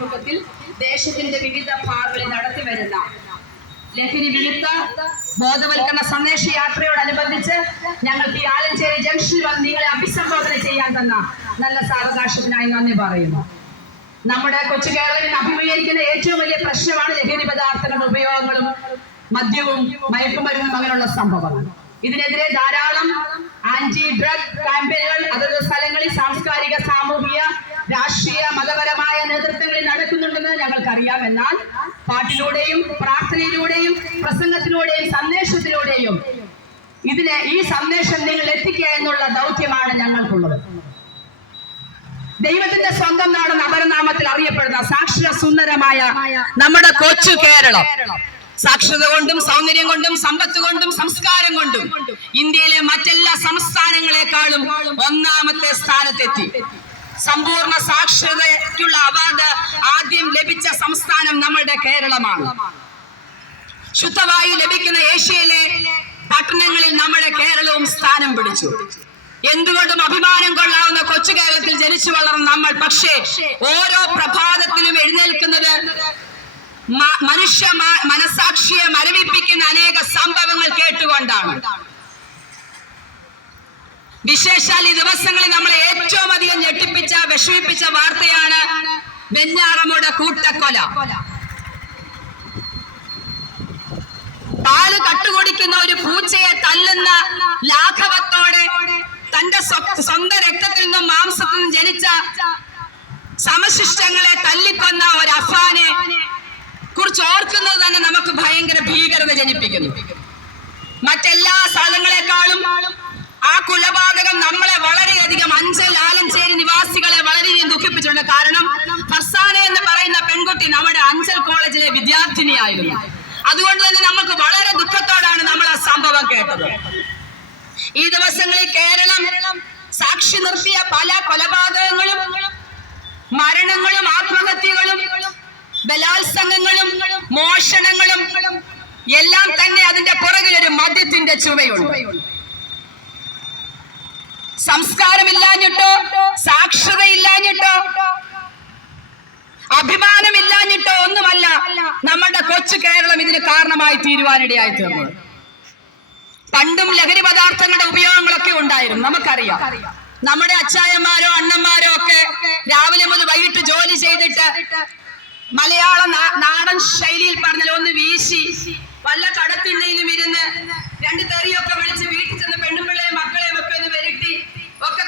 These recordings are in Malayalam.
ആഭിമുഖ്യത്തിൽ ദേശത്തിന്റെ വിവിധ ഭാഗങ്ങളിൽ നടത്തി വരുന്ന ലഹരി വിരുദ്ധ ബോധവൽക്കരണ സന്ദേശ യാത്രയോടനുബന്ധിച്ച് ഞങ്ങൾക്ക് ഈ ആലഞ്ചേരി ജംഗ്ഷനിൽ വന്ന് നിങ്ങളെ അഭിസംബോധന ചെയ്യാൻ തന്ന നല്ല സാവകാശത്തിനായി നന്ദി പറയുന്നു. നമ്മുടെ കൊച്ചു കേരളത്തിൽ അഭിമുഖീകരിക്കുന്ന ഏറ്റവും വലിയ പ്രശ്നമാണ് ലഹരി പദാർത്ഥങ്ങളുടെ ഉപയോഗങ്ങളും മദ്യവും മയക്കുമരുന്നും അങ്ങനെയുള്ള സംഭവങ്ങൾ. ഇതിനെതിരെ ധാരാളം ആന്റി ഡ്രഗ് ക്യാമ്പയിനുകൾ അതത് സ്ഥലങ്ങളിൽ സാംസ്കാരിക സാമൂഹിക ഞങ്ങൾക്കറിയാം എന്നാൽ പാട്ടിലൂടെയും പ്രാർത്ഥനയിലൂടെയും പ്രസംഗത്തിലൂടെയും സന്ദേശത്തിലൂടെയും ഇതിനെ ഈ സന്ദേശം നിങ്ങൾ എത്തിക്കുക എന്നുള്ള ദൗത്യമാണ് ഞങ്ങൾക്കുള്ളത്. ദൈവത്തിന്റെ സ്വന്തം നാട് അപരനാമത്തിൽ അറിയപ്പെടുന്ന സാക്ഷര സുന്ദരമായ നമ്മുടെ കൊച്ചു കേരളം. സാക്ഷരത കൊണ്ടും സൗന്ദര്യം കൊണ്ടും സമ്പത്ത് കൊണ്ടും സംസ്കാരം കൊണ്ടും ഇന്ത്യയിലെ മറ്റെല്ലാ സംസ്ഥാനങ്ങളെക്കാളും ഒന്നാമത്തെ സ്ഥാനത്തെത്തി. സമ്പൂർണ സാക്ഷരതയ്ക്കുള്ള അവാർഡ് ആദ്യം ലഭിച്ച സംസ്ഥാനം നമ്മുടെ കേരളമാണ്. ശുദ്ധവായു ലഭിക്കുന്ന ഏഷ്യയിലെ പട്ടണങ്ങളിൽ നമ്മുടെ കേരളവും സ്ഥാനം പിടിച്ചു. എന്തുകൊണ്ടും അഭിമാനം കൊള്ളാവുന്ന കൊച്ചു കേരളത്തിൽ ജനിച്ചു വളർന്ന നമ്മൾ പക്ഷേ ഓരോ പ്രഭാതത്തിലും എഴുന്നേൽക്കുന്നത് മനുഷ്യ മനസാക്ഷിയെ മരവിപ്പിക്കുന്ന അനേക സംഭവങ്ങൾ കേട്ടുകൊണ്ടാണ്. വിശേഷാൽ ഈ ദിവസങ്ങളിൽ നമ്മളെ ഏറ്റവും അധികം ഞെട്ടിപ്പിച്ച വിഷമിപ്പിച്ച വാർത്തയാണ് വെഞ്ഞാറമ്മയുടെ കൂട്ടക്കൊല. പാൽ കട്ടുകുടിക്കുന്ന ഒരു പൂച്ചയെ തല്ലുന്ന ലാഘവത്തോടെ തന്റെ സ്വന്തം രക്തത്തിൽ നിന്നും മാംസത്തിൽ നിന്നും ജനിച്ച സമശിഷ്ടങ്ങളെ തല്ലിക്കൊന്ന ഒരു അഫാനെ കുറിച്ച് ഓർക്കുന്നത് തന്നെ നമുക്ക് ഭയങ്കര ഭീകരത ജനിപ്പിക്കുന്നു. മറ്റെല്ലാ സ്ഥലങ്ങളെക്കാളും ആ കൊലപാതകം നമ്മളെ വളരെയധികം അഞ്ചൽ ആലഞ്ചേരി നിവാസികളെ വളരെയധികം ദുഃഖിപ്പിച്ചിട്ടുണ്ട്. കാരണം ഫസാന എന്ന് പറയുന്ന പെൺകുട്ടി നമ്മുടെ അഞ്ചൽ കോളേജിലെ വിദ്യാർത്ഥിനിയായിരുന്നു. അതുകൊണ്ട് തന്നെ നമുക്ക് വളരെ ദുഃഖത്തോടാണ് നമ്മൾ ആ സംഭവം കേട്ടത്. ഈ ദിവസങ്ങളിൽ കേരളം സാക്ഷി നിർത്തിയ പല കൊലപാതകങ്ങളും മരണങ്ങളും ആത്മഹത്യകളും ബലാത്സംഗങ്ങളും മോഷണങ്ങളും എല്ലാം തന്നെ അതിന്റെ പുറകിൽ ഒരു മദ്യത്തിന്റെ ചുവയുണ്ട്. സംസ്കാരമില്ലാഞ്ഞിട്ടോ സാക്ഷരതയില്ലാഞ്ഞിട്ടോ അഭിമാനമില്ലാഞ്ഞിട്ടോ ഒന്നുമല്ല നമ്മുടെ കൊച്ചു കേരളം ഇതിന് കാരണമായി തീരുവാനിടയായി തീർന്നത്. പണ്ടും ലഹരി പദാർത്ഥങ്ങളുടെ ഉപയോഗങ്ങളൊക്കെ ഉണ്ടായിരുന്നു നമുക്കറിയാം. നമ്മുടെ അച്ചായന്മാരോ അണ്ണന്മാരോ ഒക്കെ രാവിലെ മുതൽ വൈകിട്ട് ജോലി ചെയ്തിട്ട് മലയാള നാടൻ ശൈലിയിൽ പറഞ്ഞാൽ ഒന്ന് വീശി വല്ല കടത്തിണ്ണയിലും ഇരുന്ന് രണ്ട് തെറിയൊക്കെ വിളിച്ച് വീട്ടിൽ ചെന്ന് പെണ്ണുപിള്ളയെ മക്കളെയും ഒക്കെ ഒന്ന് വരട്ടി ഒക്കെ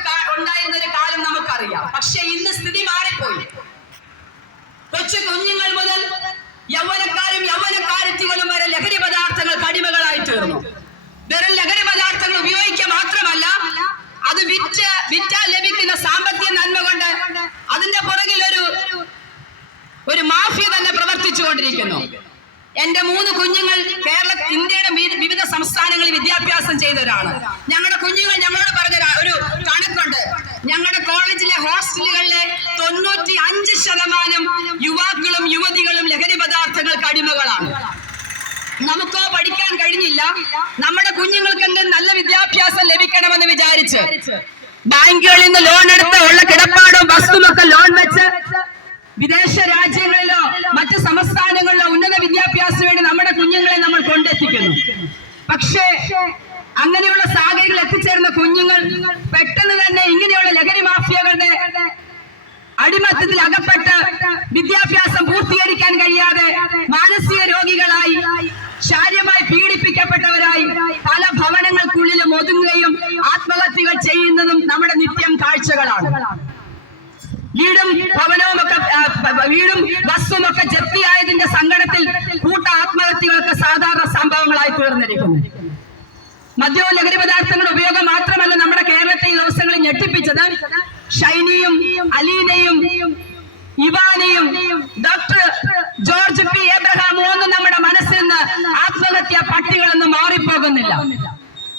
ഒരു കാലം നമുക്കറിയാം. പക്ഷെ ഇന്ന് സ്ഥിതി മാറിപ്പോയി. കൊച്ചു കുഞ്ഞുങ്ങൾ മുതൽ യൗവനക്കാരും യൗവനക്കാരത്തികളും വരെ ലഹരി പദാർത്ഥങ്ങൾക്ക് അടിമകളായി തീർന്നു. വെറും ലഹരി പദാർത്ഥങ്ങൾ ഉപയോഗിക്കുക മാത്രമല്ല അത് വിറ്റ് വിറ്റാൽ ലഭിക്കുന്ന സാമ്പത്തിക നന്മ കൊണ്ട് അതിന്റെ പുറകിൽ ഒരു ഒരു മാഫിയ തന്നെ പ്രവർത്തിച്ചു കൊണ്ടിരിക്കുന്നു. എന്റെ മൂന്ന് കുഞ്ഞുങ്ങൾ കേരള ഇന്ത്യയുടെ വിവിധ സംസ്ഥാനങ്ങളിൽ വിദ്യാഭ്യാസം ചെയ്തവരാണ് ഞങ്ങളുടെ കുഞ്ഞുങ്ങൾ ഞങ്ങളോട് പറഞ്ഞ ഒരു കണക്കുണ്ട്. ഞങ്ങളുടെ കോളേജിലെ ഹോസ്റ്റലുകളിലെ തൊണ്ണൂറ്റി അഞ്ച് ശതമാനം യുവാക്കളും യുവതികളും ലഹരി പദാർത്ഥങ്ങൾക്ക് അടിമകളാണ്. നമുക്കോ പഠിക്കാൻ കഴിഞ്ഞില്ല. നമ്മുടെ കുഞ്ഞുങ്ങൾക്ക് എന്തെങ്കിലും നല്ല വിദ്യാഭ്യാസം ലഭിക്കണമെന്ന് വിചാരിച്ച് ബാങ്കുകളിൽ നിന്ന് ലോൺ എടുത്ത് ഉള്ള കിടപ്പാടും വസ്തുമൊക്കെ ലോൺ വെച്ച് വിദേശ രാജ്യങ്ങളിലോ മറ്റ് സംസ്ഥാനങ്ങളിലോ ഉന്നത വിദ്യാഭ്യാസം വേണ്ടി നമ്മുടെ കുഞ്ഞുങ്ങളെ നമ്മൾ കൊണ്ടെത്തിക്കുന്നു. പക്ഷേ അങ്ങനെയുള്ള സാഹചര്യങ്ങൾ എത്തിച്ചേർന്ന കുഞ്ഞുങ്ങൾ പെട്ടെന്ന് തന്നെ ഇങ്ങനെയുള്ള ലഹരി മാഫിയകളുടെ അടിമത്തത്തിൽ അകപ്പെട്ട് വിദ്യാഭ്യാസം പൂർത്തീകരിക്കാൻ കഴിയാതെ മാനസിക രോഗികളായി ശാര്യമായി പീഡിപ്പിക്കപ്പെട്ടവരായി പല ഭവനങ്ങൾക്കുള്ളിലും ഒതുങ്ങുകയും ആത്മഹത്യകൾ ചെയ്യുന്നതും നമ്മുടെ നിത്യം കാഴ്ചകളാണ്. വീടും ഭവനവും ഒക്കെ വീടും ബസ്സും ഒക്കെ ജപ്തിയായതിന്റെ സങ്കടത്തിൽ കൂട്ട ആത്മഹത്യകളൊക്കെ സാധാരണ സംഭവങ്ങളായി തീർന്നിരിക്കുന്നു. മദ്യവും ലഹരി പദാർത്ഥങ്ങളുടെ ഉപയോഗം മാത്രമല്ല നമ്മുടെ കേരളത്തെ ഈ ദിവസങ്ങളിൽ ഞെട്ടിപ്പിച്ചത്. ഷൈനിയും അലീനയും ഇവാനിയും ഡോക്ടർ ജോർജ് പി എബ്രഹാം ഒന്നും നമ്മുടെ മനസ്സിൽ നിന്ന് ആത്മഹത്യ പട്ടികളൊന്നും മാറിപ്പോകുന്നില്ല.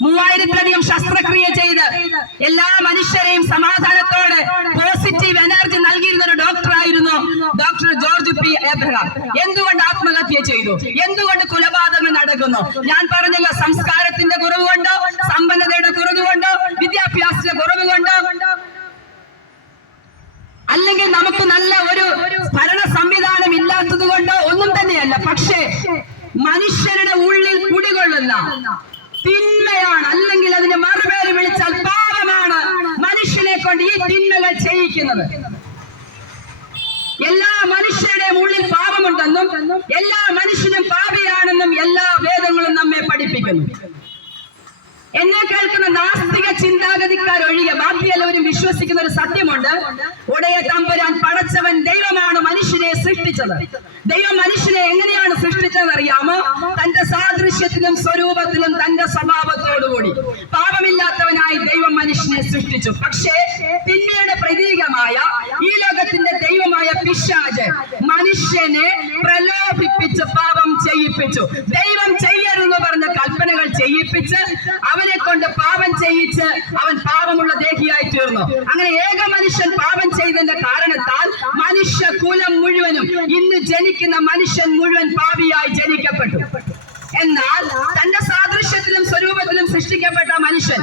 മൂവായിരത്തിലധികം ശസ്ത്രക്രിയ ചെയ്ത് എല്ലാ മനുഷ്യരെയും സമാധാനത്തോടെ പോസിറ്റീവ് എനർജി നൽകിയിരുന്ന ഒരു ആയിരുന്നു ഡോക്ടർ ജോർജ് പി എബ്രഹാം. എന്തുകൊണ്ട് ആത്മഹത്യ ചെയ്തു? എന്തുകൊണ്ട് കൊലപാതകം നടക്കുന്നു? ഞാൻ പറഞ്ഞല്ലോ സംസ്കാരത്തിന്റെ കുറവുകൊണ്ട് സമ്പന്നതയുടെ കുറവുകൊണ്ട് വിദ്യാഭ്യാസത്തിന്റെ കുറവുകൊണ്ട്? അല്ലെങ്കിൽ നമുക്ക് നല്ല ഒരു ഭരണ സംവിധാനം ഇല്ലാത്തത് കൊണ്ടോ? ഒന്നും തന്നെയല്ല. പക്ഷേ മനുഷ്യരുടെ ഉള്ളിൽ കുടികൊള്ളുന്ന തിന്മയാണ്. അല്ലെങ്കിൽ അതിന് മറുപേര് വിളിച്ചാൽ പാപമാണ് മനുഷ്യനെ കൊണ്ട് ഈ തിന്മകൾ ചെയ്യിക്കുന്നത്. എല്ലാ മനുഷ്യരുടെയും ഉള്ളിൽ പാപമുണ്ടെന്നും എല്ലാ മനുഷ്യനും പാപിയാണെന്നും എല്ലാ വേദങ്ങളും നമ്മെ പഠിപ്പിക്കുന്നു. എന്നെ കേൾക്കുന്ന നാസ്തിക ചിന്താഗതിക്കാർ ഒഴികെ ബാക്കി എല്ലാവരും വിശ്വസിക്കുന്ന ഒരു സത്യമുണ്ട്. ഉടയ തമ്പുരാൻ പടച്ചവൻ ദൈവമാണ് മനുഷ്യനെ സൃഷ്ടിച്ചത്. ദൈവം മനുഷ്യനെ എങ്ങനെയാണ് സൃഷ്ടിച്ചതെന്ന് അറിയാമോ തന്റെ സാദൃശ്യത്തിലും സ്വരൂപത്തിലും തന്റെ സ്വഭാവത്തോടുകൂടി. പാപമില്ലാത്തവനായി ദൈവം മനുഷ്യനെ സൃഷ്ടിച്ചു. പക്ഷേ തിന്മയുടെ പ്രതീകമായ ഈ ലോകത്തിന്റെ ദൈവമായ പിശാജ് മനുഷ്യനെ പ്രലോഭിപ്പിച്ച് പാപം ചെയ്യിപ്പിച്ചു. ദൈവം ചെയ്യരുതെന്ന് പറഞ്ഞ കൽപ്പനകൾ ചെയ്യിപ്പിച്ച് അവനെ കൊണ്ട് പാപം ചെയ്യിച്ച് അവൻ പാപമുള്ള ദേഹിയായി തീർന്നു. അങ്ങനെ ഏക മനുഷ്യൻ പാപം ചെയ്തതിന്റെ കാരണത്താൽ മനുഷ്യ കുലം മുഴുവനും ഇന്ന് ജനിക്കുന്ന മനുഷ്യൻ മുഴുവൻ പാപിയായി ജനിക്കപ്പെട്ടു. എന്നാൽ തന്റെ സാദൃശ്യത്തിലും സ്വരൂപത്തിലും സൃഷ്ടിക്കപ്പെട്ട മനുഷ്യൻ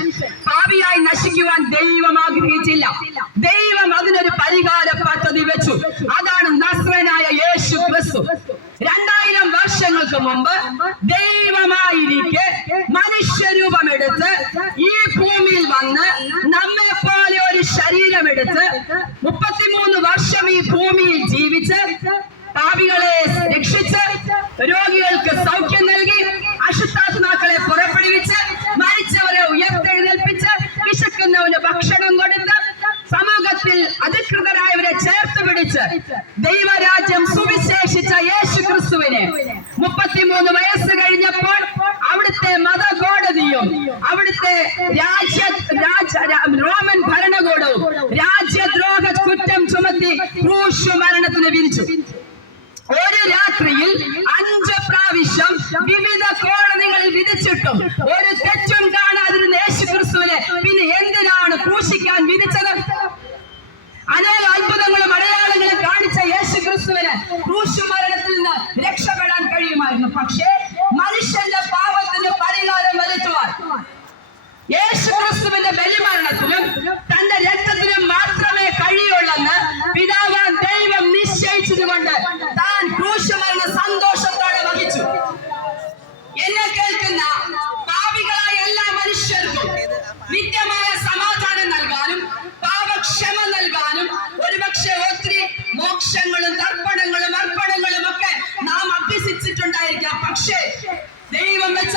പാപിയായി നശിക്കുവാൻ ദൈവം ആഗ്രഹിച്ചില്ല. ദൈവം അതിനൊരു പരിഹാര പദ്ധതി വെച്ചു. അതാണ് നസ്രനായ യേശു ക്രിസ്തു. വർഷങ്ങൾക്ക് മുമ്പ് ദൈവമായിരിക്കെ മനുഷ്യരൂപമെടുത്ത് ഈ ഭൂമിയിൽ വന്ന് നമ്മെ പോലെ ഒരു ശരീരമെടുത്ത് മുപ്പത്തിമൂന്ന് വർഷം ഈ ഭൂമിയിൽ ജീവിച്ച് പാപികളെ രക്ഷിച്ച് രോഗികൾക്ക് സൗഖ്യം നൽകി അശുദ്ധാത്മാക്കളെ പുറപ്പെടുവിച്ച് മരിച്ചവരെ ഉയർത്തെഴുന്നേൽപ്പിച്ച് വിശക്കുന്നവന് ഭക്ഷണം കൊടുത്ത് സമൂഹത്തിൽ അധികൃതരായവരെ ചേർത്ത് പിടിച്ച് ദൈവരാജ്യം സുവിശേഷിച്ച യേശു ക്രിസ്തുവിനെ മുപ്പത്തിമൂന്ന് വയസ്സ് കഴിഞ്ഞപ്പോൾ അവിടുത്തെ മതകോടതിയും അവിടുത്തെ രാജ്യ ക്രിസ്തുവിന്റെ ബലിമരണത്തിലും തന്റെ രക്തത്തിലും മാത്രമേ കഴിയുള്ളെന്ന് പിതാവാൻ ദൈവം നിശ്ചയിച്ചതുകൊണ്ട് താൻ ക്രൂശമരണ സന്തോഷത്തോടെ വഹിച്ചു. എന്നെ കേൾക്കുന്ന പാപികളായ എല്ലാ മനുഷ്യർക്കും നിത്യമായ സമാധാനം നൽകാനും പാപക്ഷമ നൽകാനും ഒരുപക്ഷെ ഒത്തിരി മോക്ഷങ്ങളും തർപ്പണങ്ങളും അർപ്പണങ്ങളും ഒക്കെ നാം അഭ്യസിച്ചിട്ടുണ്ടായിരിക്കാം. പക്ഷേ ദൈവം വെച്ച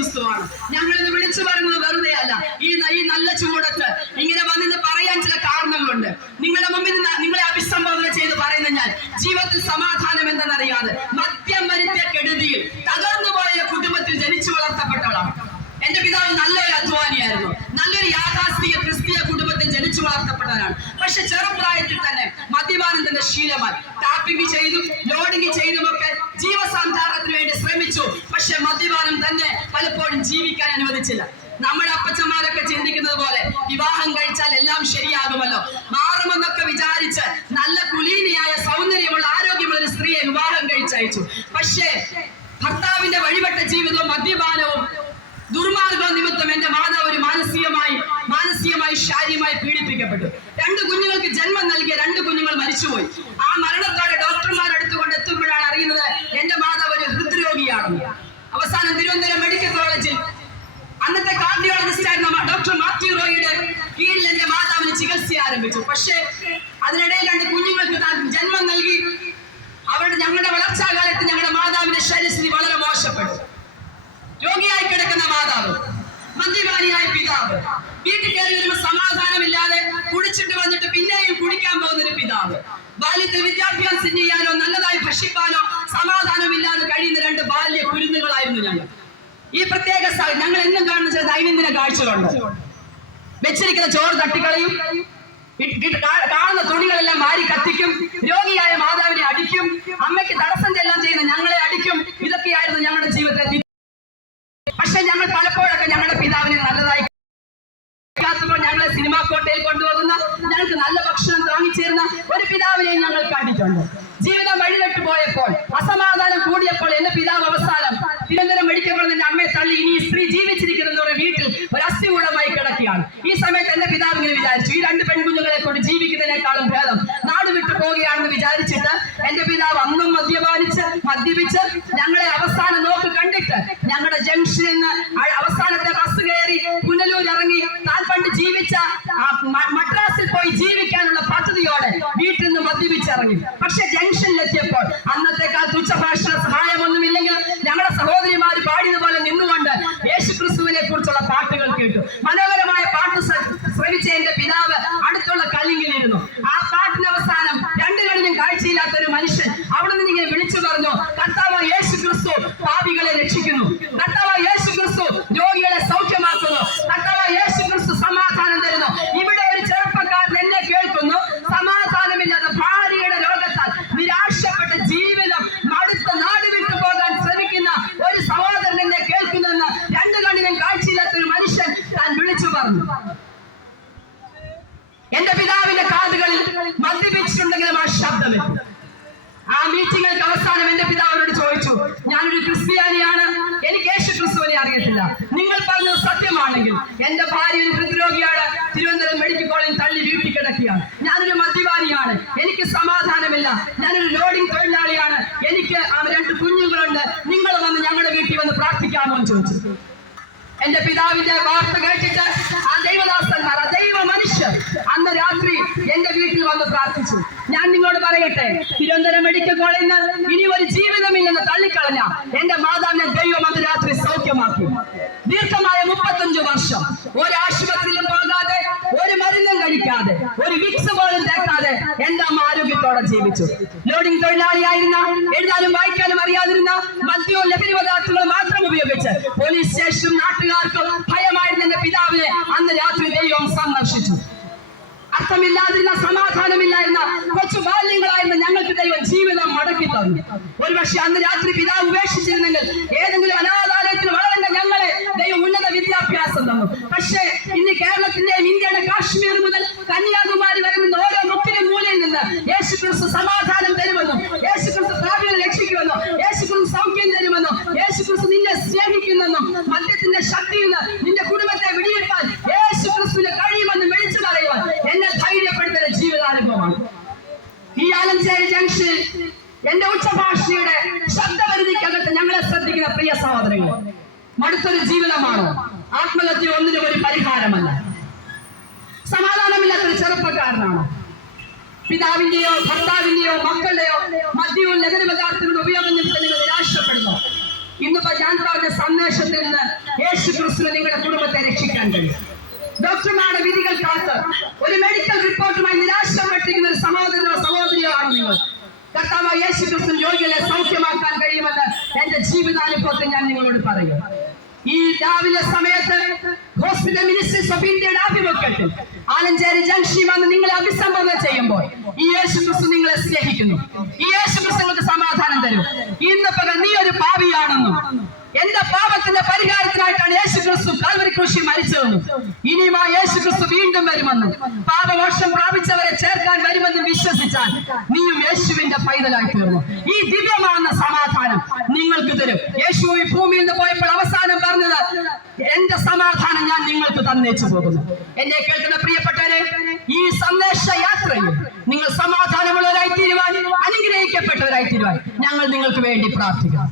ക്രിസ്തുവാണ്. ഞങ്ങൾ വിളിച്ചു പറയുന്നത് വെറുതെ അല്ല. ഈ നല്ല ചൂടത്ത് ഇങ്ങനെ വന്നിന്ന് പറയാൻ ചില കാരണങ്ങളുണ്ട്. നിങ്ങളുടെ മുമ്പിൽ നിങ്ങളെ അഭിസംബോധന ചെയ്ത് പറയുന്ന ഞാൻ ജീവിതത്തിൽ സമാധാനം എന്തെന്നറിയാതെ മദ്യം വരുത്തിയ കെടുതിയിൽ തകർന്നു പോയ കുടുംബത്തിൽ ജനിച്ചു വളർത്തപ്പെട്ടവളാണ്. എന്റെ പിതാവ് നല്ലൊരു അധ്വാനിയായിരുന്നു. നല്ലൊരു യാഥാസ്ഥിക ക്രിസ്തീയ കുടുംബത്തിൽ ജനിച്ചു വളർത്തപ്പെട്ടവനാണ്. പക്ഷെ ചെറുപ്രായത്തിൽ തന്നെ മദ്യപാനത്തിന്റെ ശീലമായി. ടാപ്പിംഗ് ചെയ്തും ലോഡിംഗ് ചെയ്തുമൊക്കെ ജീവസന്ധാരണത്തിന് വേണ്ടി ശ്രമിച്ചു. പക്ഷെ മദ്യപാനം തന്നെ പലപ്പോഴും ജീവിക്കാൻ അനുവദിച്ചില്ല. നമ്മുടെ അപ്പച്ചന്മാരൊക്കെ ചിന്തിക്കുന്നത് പോലെ വിവാഹം കഴിച്ചാൽ എല്ലാം ശരിയാകുമല്ലോ. മാറുമെന്നൊക്കെ വിചാരിച്ച് നല്ല കുലീനിയായ സൗന്ദര്യമുള്ള ആരോഗ്യമുള്ള ഒരു സ്ത്രീയെ വിവാഹം കഴിച്ചയച്ചു. പക്ഷേ ഭർത്താവിന്റെ വഴിപെട്ട ജീവിതവും മദ്യപാനവും ദുർമാർഗം നിമിത്തം എന്റെ മാതാവ് ഒരു മാനസികമായി മാനസികമായി ശാരീരികമായി പീഡിപ്പിക്കപ്പെട്ടു. രണ്ട് കുഞ്ഞുങ്ങൾക്ക് ജന്മം നൽകിയ രണ്ട് കുഞ്ഞുങ്ങൾ മരിച്ചുപോയി ആ മരണത്തോടെ ഡോക്ടർമാർ അടുത്തുകൊണ്ട് എത്തുമ്പോഴാണ് അറിയുന്നത് എന്റെ മാതാവ് ഒരു ഹൃദ്രോഗിയാണെന്ന് അവസാനം തിരുവനന്തപുരം മെഡിക്കൽ കോളേജിൽ അന്നത്തെ കാർഡിയോളജിസ്റ്റ് ആയിരുന്ന ഡോക്ടർ മാത്യു റോയിയുടെ കീഴിൽ എന്റെ മാതാവിന് ചികിത്സ ആരംഭിച്ചു. പക്ഷേ രണ്ട് കുഞ്ഞുങ്ങൾക്ക് താൻ ജന്മം നൽകി. അവരുടെ ഞങ്ങളുടെ വളർച്ചാകാലത്ത് ഞങ്ങളുടെ മാതാവിന്റെ ശരീരസ്ഥിതി വളരെ മോശപ്പെട്ടു. രോഗിയായി കിടക്കുന്ന മാതാവ് മദ്യപാനിയായ പിതാവ് വീട്ടിൽ കയറി വരുമ്പോൾ സമാ സമാധാനമില്ലാതെ കുടിച്ചിട്ട് വന്നിട്ട് പിന്നെയും കുടിക്കാൻ പോകുന്ന ഒരു പിതാവ് ബാല്യത്തിൽ വിദ്യാഭ്യാസം ചെയ്യാനോ നല്ലതായി ഭക്ഷിക്കാനോ സമാധാനമില്ലാതെ കഴിയുന്ന രണ്ട് ബാല്യ കുരുന്നുകളായിരുന്നു ഞങ്ങൾ. ഈ പ്രത്യേക ഞങ്ങൾ എന്നും കാണുന്ന ചില ദൈനംദിന കാഴ്ചകളുണ്ട്. വെച്ചിരിക്കുന്ന ചോറ് തട്ടിക്കളയും കാണുന്ന തുണികളെല്ലാം മാറി കത്തിക്കും. രോഗിയായ മാതാവിനെ അടിക്കും. അമ്മയ്ക്ക് തടസ്സം ചെല്ലാം ചെയ്യുന്ന ഞങ്ങളെ അടിക്കും. ഇതൊക്കെയായിരുന്നു ഞങ്ങളുടെ ജീവിതത്തിൽ പക്ഷെ ഞങ്ങൾ പലപ്പോഴൊക്കെ ഞങ്ങളുടെ പിതാവിനെ നല്ലതായി ഞങ്ങളെ സിനിമാ കോട്ടയിൽ കൊണ്ടുപോകുന്ന ഞങ്ങൾക്ക് നല്ല ഭക്ഷണം താങ്ങിച്ചേരുന്ന ഒരു പിതാവിനെ ഞങ്ങൾ കണ്ടിട്ടുണ്ട്. പിതാവ് അന്നും മദ്യപാനിച്ച് മദ്യപിച്ച് ഞങ്ങളെ അവസാന നോക്ക് കണ്ടിട്ട് ഞങ്ങളുടെ ജംഗ്ഷനിൽ നിന്ന് അവസാനത്തെ ബസ് കയറി പുനലൂർ ഇറങ്ങി താൻ പണ്ട് ജീവിച്ച മദ്രാസിൽ പോയി ജീവിക്കാനുള്ള പദ്ധതിയോടെ വീട്ടിൽ നിന്ന് മദ്യപിച്ചിറങ്ങി. ശബ്ദമെത്തി ആ മീറ്റിംഗുകൾക്ക് അവസാനം എന്റെ പിതാവിനോട് ചോദിച്ചു ഞാനൊരു ക്രിസ്ത്യാനിയാണ്. എനിക്ക് യേശു ക്രിസ്തുവിനെ അറിയത്തില്ല. നിങ്ങൾ പറഞ്ഞത് സത്യമാണെങ്കിൽ എന്റെ ഭാര്യ ഒരു ഹൃദ്രോഗിയാണ്. തിരുവനന്തപുരം മെഡിക്കൽ കോളേജിൽ തള്ളി വീട്ടിൽ കിടക്കുകയാണ്. ഞാനൊരു മദ്യപാനിയാണ്. എനിക്ക് സമാധാനമില്ല. ഞാനൊരു ലോഡിംഗ് തൊഴിലാളിയാണ്. എനിക്ക് രണ്ട് കുഞ്ഞുങ്ങളുണ്ട്. നിങ്ങൾ വന്ന് ഞങ്ങളുടെ വീട്ടിൽ വന്ന് പ്രാർത്ഥിക്കാമോ എന്ന് ചോദിച്ചു. എന്റെ പിതാവിന്റെ വാർത്ത കേട്ടിട്ട് ആ ദൈവദാസന്മാർ ആ ദൈവ മനുഷ്യർ അന്ന് രാത്രി എന്റെ വീട്ടിൽ വന്ന് പ്രാർത്ഥിച്ചു. പറയട്ടെ? തിരുവനന്തപുരം മെഡിക്കൽ കോളേജിൽ ഇനി ഒരു ജീവിതമില്ലെന്ന് തള്ളിക്കളഞ്ഞ എന്റെ മാതാവിനെ ദൈവം അന്ന് രാത്രി സൗഖ്യമാക്കി. ദീർഘമായ മുപ്പത്തഞ്ചു വർഷം ഒരു ആശുപത്രിയിലും പോകാതെ ഒരു മരുന്നും കഴിക്കാതെ ഒരു വിക്സ് പോലും തേക്കാതെ എന്റെ അമ്മ ആരോഗ്യത്തോടെ ജീവിച്ചു. ലോഡിംഗ് തൊഴിലാളിയായിരുന്ന എഴുതാനും വായിക്കാനും അറിയാതിരുന്ന മദ്യവും ലഹരി പദാർത്ഥങ്ങളും മാത്രം ഉപയോഗിച്ച് പോലീസ് സ്റ്റേഷനും നാട്ടുകാർക്കും ഭയമായിരുന്ന എന്റെ പിതാവിനെ അന്ന് രാത്രി ദൈവം സന്ദർശിച്ചു. അർത്ഥമില്ലാതിരുന്ന സമാധാനമില്ലായിരുന്ന കൊച്ചു ബാല്യങ്ങളായിരുന്ന ഞങ്ങൾക്ക് ദൈവം ജീവിതം മടക്കി തന്നു. ഒരുപക്ഷെ അന്ന് രാത്രി പിതാവ് ഉപേക്ഷിച്ചിരുന്നെങ്കിൽ ഏതെങ്കിലും അനാഥാലയത്തിൽ വളരേണ്ട ഞങ്ങളെ ദൈവം ഉന്നത വിദ്യാഭ്യാസം തന്നു. പക്ഷേ ഇന്ന് കേരളത്തിന്റെയും ഇന്ത്യയുടെ കാശ്മീർ മുതൽ കന്യാകുമാരി വരെ നിന്ന് ഓരോ മുക്കിലും മൂലയിൽ നിന്ന് യേശു ക്രിസ്തു സമാധാനം തരുമെന്നും യേശു ക്രിസ്തു ഭാവിയെ രക്ഷിക്കുമെന്നും യേശു ക്രിസ്തു സൗഖ്യം തരുമെന്നും യേശു ക്രിസ്തു നിന്നെ സ്നേഹിക്കുന്നെന്നും മദ്യത്തിന്റെ ശക്തിയിൽ നിന്ന് നിന്റെ കുടുംബത്തെ വിടിയിപ്പാൻ യേശു ക്രിസ്തുവിന് കഴിയുമെന്ന് വിളിച്ചു പറയുവാൻ എന്നെ ധൈര്യപ്പെടുത്തുന്ന ജീവിതാനുഭവമാണ് ആലഞ്ചേരി ജംഗ്ഷൻ എന്റെ ഉച്ചഭാഷയുടെ ശബ്ദപരിധിക്കകത്ത് ഞങ്ങളെ ശ്രദ്ധിക്കുന്ന പ്രിയ സഹോദരങ്ങൾ മടുത്തൊരു ജീവിതമാണ്? ആത്മഹത്യ ഒന്നിനും ഒരു പരിഹാരമല്ല. സമാധാനമില്ലാത്തൊരു ചെറുപ്പക്കാരനാണ്? പിതാവിന്റെയോ ഭർത്താവിന്റെയോ മക്കളുടെയോ മദ്യവും ലഹരി പദാർത്ഥങ്ങളുടെ ഉപയോഗം നിമിത്തം നിങ്ങൾ നിരാശപ്പെടുന്നു? ഇന്നിപ്പോ ഞാൻ പറഞ്ഞ സന്ദേശത്തിൽ നിന്ന് യേശു ക്രിസ്തു നിങ്ങളുടെ കുടുംബത്തെ രക്ഷിക്കാൻ കഴിയും. ഡോക്ടർമാരുടെ വിധികൾ കാത്ത് ഒരു മെഡിക്കൽ റിപ്പോർട്ടുമായി നിരാശപ്പെട്ടിരിക്കുന്ന ഒരു നിങ്ങൾ കർത്താവ് യേശു ക്രിസ്തു രോഗികളെ സൗഖ്യമാക്കാൻ കഴിയുമെന്ന് എന്റെ ജീവിതാനുഭവത്തിൽ ഞാൻ നിങ്ങളോട് പറയും. ഈ രാവിലെ സമയത്ത് ഹോസ്പിറ്റൽ മിനിസ്ട്രീസ് ഓഫ് ഇന്ത്യയുടെ ആഭിമുഖ്യത്തിൽ ആലഞ്ചേരി ജംഗ്ഷൻ വന്ന് നിങ്ങളെ അഭിസംബോധന ചെയ്യുമ്പോൾ ഈ യേശു ക്രിസ്തു നിങ്ങളെ സ്നേഹിക്കുന്നു. ഈ യേശു ക്രിസ്തു നിങ്ങൾക്ക് സമാധാനം തരും. ഇന്ന് പകൽ നീ ഒരു പാപിയാണെന്നും എന്റെ പാപത്തിന്റെ പരിഹാരത്തിനായിട്ടാണ് യേശു ക്രിസ്തു കൃഷി മരിച്ചതെന്നും ഇനിയും ആ യേശു ക്രിസ്തു വീണ്ടും വരുമെന്നും. പാപമോക്ഷം പ്രാപിച്ചവരെ ചേർക്കാൻ വരുമെന്നും വിശ്വസിച്ചാൽ നീയും യേശുവിന്റെ പൈതലായി തീർന്നു. ഈ ദിവ്യമാകുന്ന സമാധാനം നിങ്ങൾക്ക് തരും. യേശു ഈ ഭൂമിയിൽ നിന്ന് പോയപ്പോൾ അവസാനം പറഞ്ഞത് എന്റെ സമാധാനം ഞാൻ നിങ്ങൾക്ക് തന്നേച്ചു പോകുന്നു. എന്നെ കേൾക്കുന്ന പ്രിയപ്പെട്ടവരെ ഈ സന്ദേശ യാത്രയിൽ നിങ്ങൾ സമാധാനമുള്ളവരായി തീരുവാൻ അനുഗ്രഹിക്കപ്പെട്ടവരായി തീരുവാൻ ഞങ്ങൾ നിങ്ങൾക്ക് വേണ്ടി പ്രാർത്ഥിക്കാം